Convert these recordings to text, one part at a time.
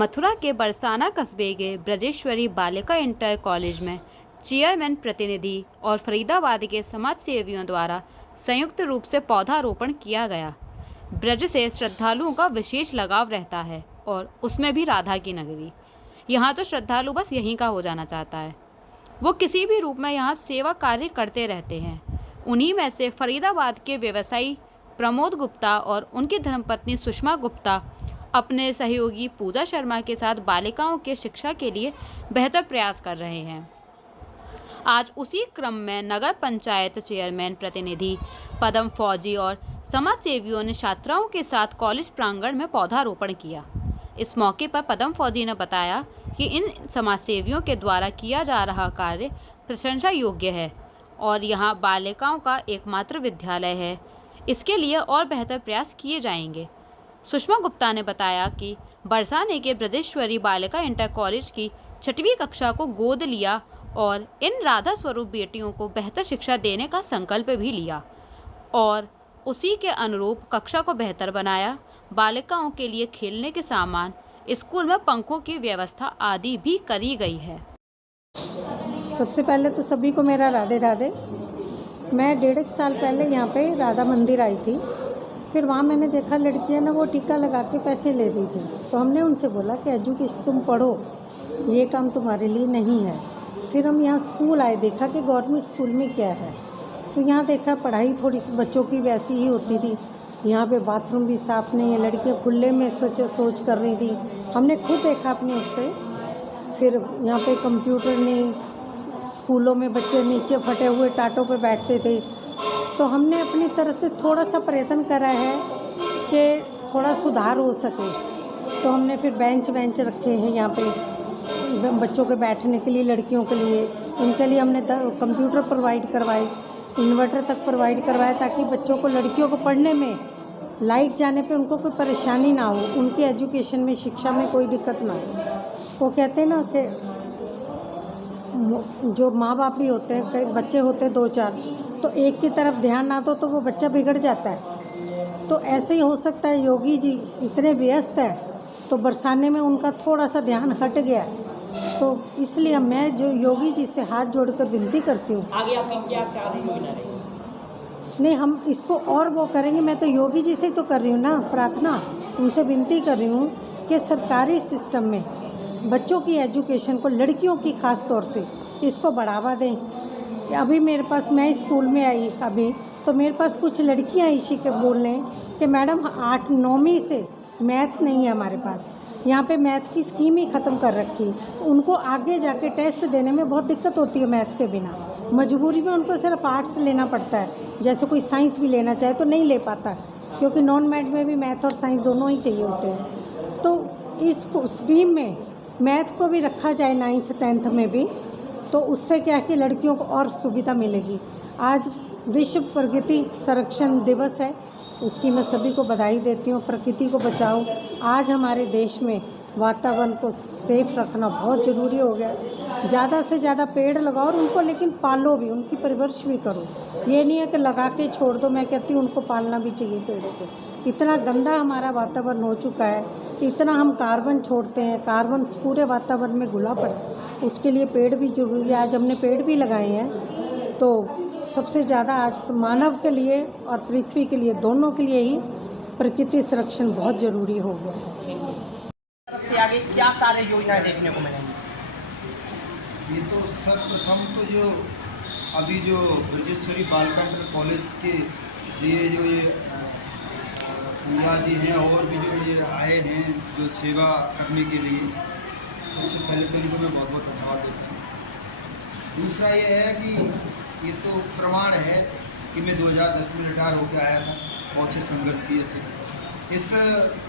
मथुरा के बरसाना कस्बे के ब्रजेश्वरी बालिका इंटर कॉलेज में चेयरमैन प्रतिनिधि और फरीदाबाद के समाज सेवियों द्वारा संयुक्त रूप से पौधारोपण किया गया। ब्रज से श्रद्धालुओं का विशेष लगाव रहता है और उसमें भी राधा की नगरी। यहाँ तो श्रद्धालु बस यहीं का हो जाना चाहता है। वो किसी भी रूप में यहाँ सेवा कार्य करते रहते हैं। उन्हीं में से फरीदाबाद के व्यवसायी प्रमोद गुप्ता और उनकी धर्मपत्नी सुषमा गुप्ता अपने सहयोगी पूजा शर्मा के साथ बालिकाओं के शिक्षा के लिए बेहतर प्रयास कर रहे हैं। आज उसी क्रम में नगर पंचायत चेयरमैन प्रतिनिधि पदम फौजी और समाज सेवियों ने छात्राओं के साथ कॉलेज प्रांगण में पौधारोपण किया। इस मौके पर पदम फौजी ने बताया कि इन समाज सेवियों के द्वारा किया जा रहा कार्य प्रशंसा योग्य है और यहाँ बालिकाओं का एकमात्र विद्यालय है। इसके लिए और बेहतर प्रयास किए जाएंगे। सुषमा गुप्ता ने बताया कि बरसाने के ब्रजेश्वरी बालिका इंटर कॉलेज की 6वीं कक्षा को गोद लिया और इन राधा स्वरूप बेटियों को बेहतर शिक्षा देने का संकल्प भी लिया और उसी के अनुरूप कक्षा को बेहतर बनाया। बालिकाओं के लिए खेलने के सामान, स्कूल में पंखों की व्यवस्था आदि भी करी गई है। सबसे पहले तो सभी को मेरा राधे राधे। मैं 1.5 साल पहले यहाँ पे राधा मंदिर आई थी। फिर वहाँ मैंने देखा लड़कियाँ ना वो टीका लगा के पैसे ले रही थी। तो हमने उनसे बोला कि एजुकेशन तुम पढ़ो, ये काम तुम्हारे लिए नहीं है। फिर हम यहाँ स्कूल आए, देखा कि गवर्नमेंट स्कूल में क्या है। तो यहाँ देखा पढ़ाई थोड़ी सी बच्चों की वैसी ही होती थी। यहाँ पे बाथरूम भी साफ़ नहीं है, लड़कियाँ खुले में सोच कर रही थी। हमने खुद देखा अपने उससे। फिर यहाँ पे कंप्यूटर नहीं, स्कूलों में बच्चे नीचे फटे हुए टाटों पे बैठते थे। तो हमने अपनी तरफ से थोड़ा सा प्रयत्न करा है कि थोड़ा सुधार हो सके। तो हमने फिर बेंच रखे हैं यहाँ पे बच्चों के बैठने के लिए, लड़कियों के लिए। उनके लिए हमने कंप्यूटर प्रोवाइड करवाए, इन्वर्टर तक प्रोवाइड करवाया, ताकि बच्चों को, लड़कियों को पढ़ने में लाइट जाने पे उनको कोई परेशानी ना हो, उनकी एजुकेशन में, शिक्षा में कोई दिक्कत ना हो। वो कहते हैं ना कि जो माँ बाप भी होते हैं, कई बच्चे होते हैं 2-4, तो एक की तरफ ध्यान ना दो तो वो बच्चा बिगड़ जाता है। तो ऐसे ही हो सकता है योगी जी इतने व्यस्त है तो बरसाने में उनका थोड़ा सा ध्यान हट गया। तो इसलिए मैं जो योगी जी से हाथ जोड़कर विनती करती हूँ, आगे आपकी क्या कार्य योजना रहेगी? नहीं, हम इसको और वो करेंगे। मैं तो योगी जी से तो कर रही हूँ ना प्रार्थना, उनसे विनती कर रही हूँ कि सरकारी सिस्टम में बच्चों की एजुकेशन को, लड़कियों की ख़ास तौर से, इसको बढ़ावा दें। अभी मेरे पास, मैं स्कूल में आई अभी, तो मेरे पास कुछ लड़कियाँ इसी के बोलने कि मैडम 8-9वीं से मैथ नहीं है हमारे पास, यहाँ पे मैथ की स्कीम ही ख़त्म कर रखी। उनको आगे जाके टेस्ट देने में बहुत दिक्कत होती है मैथ के बिना। मजबूरी में उनको सिर्फ आर्ट्स लेना पड़ता है। जैसे कोई साइंस भी लेना चाहे तो नहीं ले पाता, क्योंकि नॉन मैथ में भी मैथ और साइंस दोनों ही चाहिए होते हैं। तो इस स्कीम में मैथ को भी रखा जाए 9th 10th में भी, तो उससे क्या है कि लड़कियों को और सुविधा मिलेगी। आज विश्व प्रकृति संरक्षण दिवस है, उसकी मैं सभी को बधाई देती हूँ। प्रकृति को बचाओ। आज हमारे देश में वातावरण को सेफ रखना बहुत ज़रूरी हो गया। ज़्यादा से ज़्यादा पेड़ लगाओ और उनको लेकिन पालो भी, उनकी परवरिश भी करो। ये नहीं है कि लगा के छोड़ दो। मैं कहती हूँ उनको पालना भी चाहिए पेड़ों को। इतना गंदा हमारा वातावरण हो चुका है, इतना हम कार्बन छोड़ते हैं, कार्बन पूरे वातावरण में घुला पड़ा है। उसके लिए पेड़ भी ज़रूरी है। आज हमने पेड़ भी लगाए हैं। तो सबसे ज़्यादा आज मानव के लिए और पृथ्वी के लिए, दोनों के लिए ही प्रकृति संरक्षण बहुत ज़रूरी हो गया है। तरफ से आगे क्या कार्य योजनाएं देखने को मिलेंगी? ये तो सर्वप्रथम तो जो अभी जो ब्रजेश्वरी बालिका इंटर कॉलेज के लिए जो ये पूजा जी हैं और भी जो ये आए हैं जो सेवा करने के लिए, सबसे पहले तो इनको मैं बहुत बहुत धन्यवाद देता हूँ। दूसरा ये है कि ये तो प्रमाण है कि मैं 2010 में रिटायर होकर आया था, बहुत से संघर्ष किए थे। इस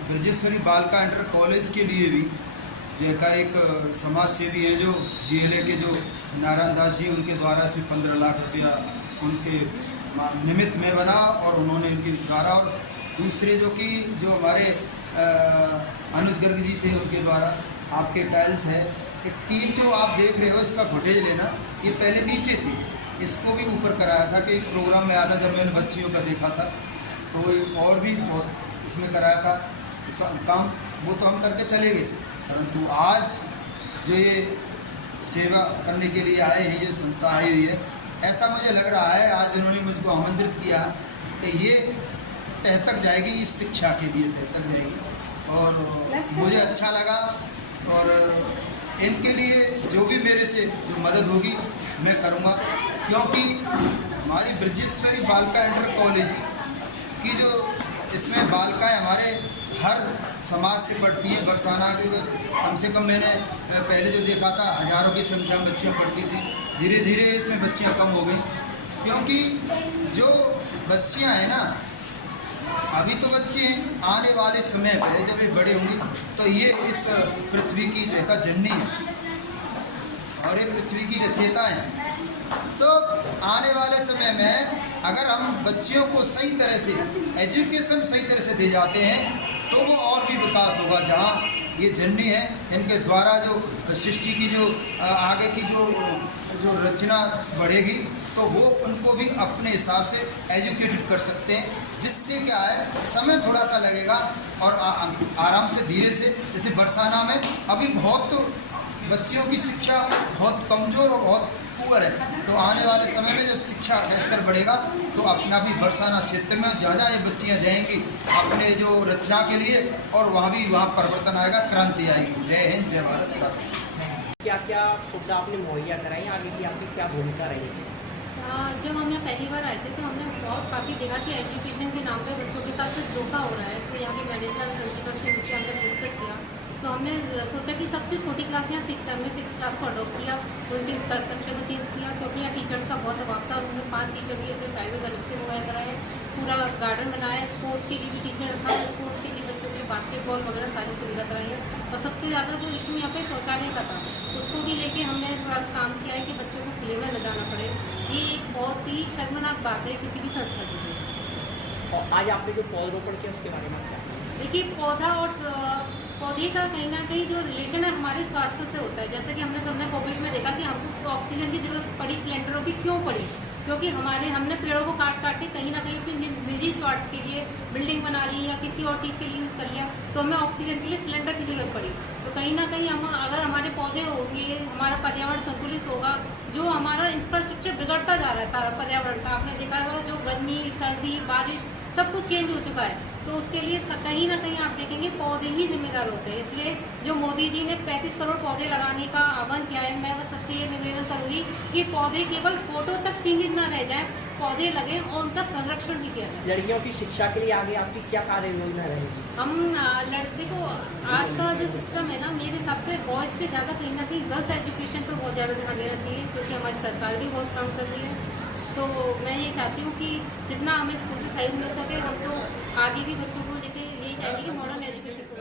ब्रजेश्वरी बालिका इंटर कॉलेज के लिए भी जो का एक समाज सेवी है जो GLA के जो नारायण दास जी, उनके द्वारा से 15 लाख रुपया उनके निमित्त में बना और उन्होंने उनके द्वारा, और दूसरे जो हमारे अनुज गर्ग जी थे उनके द्वारा आपके टाइल्स है। एक टील जो आप देख रहे हो इसका फुटेज लेना, ये पहले नीचे थी, इसको भी ऊपर कराया था कि एक प्रोग्राम में आया था जब मैंने बच्चियों का देखा था, तो और भी बहुत इसमें कराया था काम। वो तो हम करके चले गए, परंतु आज जो ये सेवा करने के लिए आए हैं, जो संस्था आई हुई है, ऐसा मुझे लग रहा है आज उन्होंने मुझको आमंत्रित किया कि ये तह तक जाएगी, इस शिक्षा के लिए तह तक जाएगी और मुझे अच्छा लगा। और इनके लिए जो भी मेरे से जो मदद होगी मैं करूँगा, क्योंकि हमारी ब्रजेश्वरी बालिका इंटर कॉलेज की जो इसमें बालिकाएँ हमारे हर समाज से पढ़ती हैं। बरसाना की कम से कम मैंने पहले जो देखा था हज़ारों की संख्या में बच्चियाँ पढ़ती थी, धीरे धीरे इसमें बच्चियाँ कम हो गई, क्योंकि जो बच्चियाँ हैं ना, अभी तो बच्चे हैं, आने वाले समय पे जब ये बड़े होंगे तो ये इस पृथ्वी की जो है जननी है और ये पृथ्वी की रचयिता है। तो आने वाले समय में अगर हम बच्चियों को सही तरह से एजुकेशन सही तरह से दे जाते हैं तो वो और भी विकास होगा। जहाँ ये जननी है, इनके द्वारा जो सृष्टि की जो आगे की जो रचना बढ़ेगी तो वो उनको भी अपने हिसाब से एजुकेटेड कर सकते हैं, जिससे क्या है समय थोड़ा सा लगेगा और आराम से धीरे से। जैसे बरसाना में अभी बहुत बच्चियों की शिक्षा बहुत कमज़ोर और बहुत पुअर है, तो आने वाले समय में जब शिक्षा का स्तर बढ़ेगा तो अपना भी बरसाना क्षेत्र में जहाँ ये बच्चियाँ जाएंगी अपने जो रचना के लिए, और वहाँ परिवर्तन आएगा, क्रांति आएगी। जय हिंद, जय भारत। क्या क्या सुविधा आपने मुहैया कराई, आगे की आपकी क्या भूमिका रही? जब हम यहाँ पहली बार आए थे तो हमने बहुत काफ़ी देखा कि एजुकेशन के नाम पे बच्चों के साथ कुछ धोखा हो रहा है। तो यहाँ के मैनेजर और प्रिंसिपल से मिलकर हमने डिस्कस किया, तो हमने सोचा कि सबसे छोटी क्लास यहाँ 6 हमने 6 क्लास को अडॉप्ट किया, उनके इंफ्रास्ट्रक्चर को चेंज किया, क्योंकि यहाँ टीचर्स का बहुत अभाव था। उन्होंने 5 टीचर भी अपने प्राइवेट अलग से मुहैया कराए, पूरा गार्डन बनाया, स्पोर्ट्स के लिए भी टीचर रखा, स्पोर्ट्स के लिए बच्चों के लिए बास्केटबॉल वगैरह सारी सुविधा कराई है। और सबसे ज़्यादा जो इशू यहाँ पे शौचालय का था, उसको भी लेके हमने थोड़ा सा काम किया है कि बच्चों को खुले में न जाना पड़े। ये एक बहुत ही शर्मनाक बात है किसी भी संस्था के लिए। और आज आपने जो पौधरोपण किया उसके बारे में क्या? देखिए, पौधा और पौधे का कहीं ना कहीं जो रिलेशन है हमारे स्वास्थ्य से होता है। जैसे कि हमने कोविड में देखा कि हमको ऑक्सीजन की जरूरत पड़ी, सिलेंडरों की क्यों पड़ी, क्योंकि हमने पेड़ों को काट के कहीं ना कहीं अपने निजी स्वार्थ के लिए बिल्डिंग बना ली या किसी और चीज़ के लिए यूज़ कर लिया, तो हमें ऑक्सीजन के लिए सिलेंडर की जरूरत पड़ी। तो कहीं ना कहीं हम अगर हमारे पौधे होंगे, हमारा पर्यावरण संतुलित होगा, जो हमारा इंफ्रास्ट्रक्चर बिगड़ता जा रहा है सारा पर्यावरण का, आपने देखा होगा जो गर्मी, सर्दी, बारिश सब कुछ चेंज हो चुका है, तो उसके लिए कहीं ना कहीं आप देखेंगे पौधे ही जिम्मेदार होते हैं। इसलिए जो मोदी जी ने 35 करोड़ पौधे लगाने का आह्वान किया है, मैं बस सबसे ये निवेदन करूँगी कि पौधे केवल फोटो तक सीमित ना रह जाए, पौधे लगे और उनका संरक्षण भी किया जाए। लड़कियों की शिक्षा के लिए आगे आपकी क्या कार्य योजना रहेगी? हम लड़के को आज का जो सिस्टम है ना, मेरे हिसाब से बॉयज़ से ज़्यादा कहीं ना कहीं गर्ल्स एजुकेशन पर बहुत ज़्यादा ध्यान देना चाहिए, क्योंकि हमारी सरकार भी बहुत काम कर रही है। तो मैं ये चाहती हूँ कि जितना हमें स्कूल से सहयोग मिल सके, हम तो आगे भी बच्चों को लेके यही चाहेंगे कि मॉडर्न एजुकेशन को